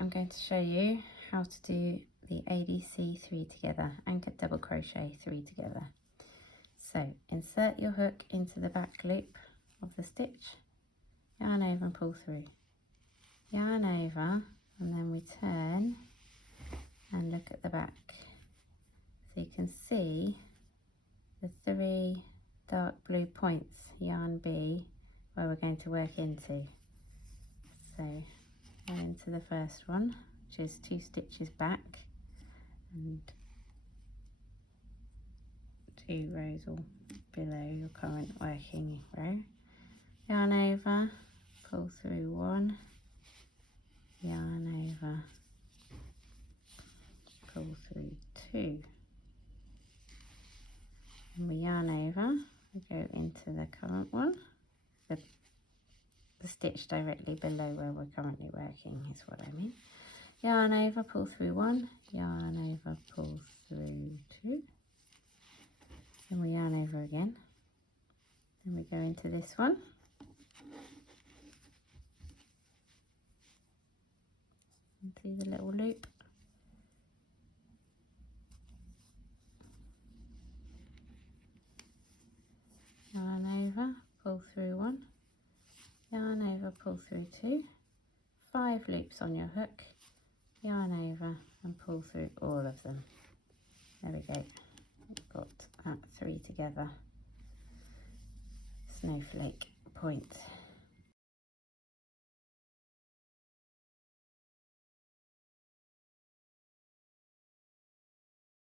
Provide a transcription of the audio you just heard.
I'm going to show you how to do the ADC 3 together and double crochet 3 together. So insert your hook into the back loop of the stitch, yarn over and pull through, yarn over, and then we turn and look at the back. So you can see the 3 dark blue points, yarn B, where we're going to work into. So go into the first one, which is 2 stitches back and 2 rows or below your current working row. Yarn over, pull through 1, yarn over, pull through 2, and we yarn over, we go into the current one, the stitch directly below where we're currently working is what I mean. Yarn over, pull through 1, yarn over, pull through 2, then we yarn over again, then we go into this one, into the little loop, yarn over, pull through 1, yarn over, pull through 2, 5 loops on your hook, yarn over and pull through all of them. There we go, we've got that 3 together snowflake point.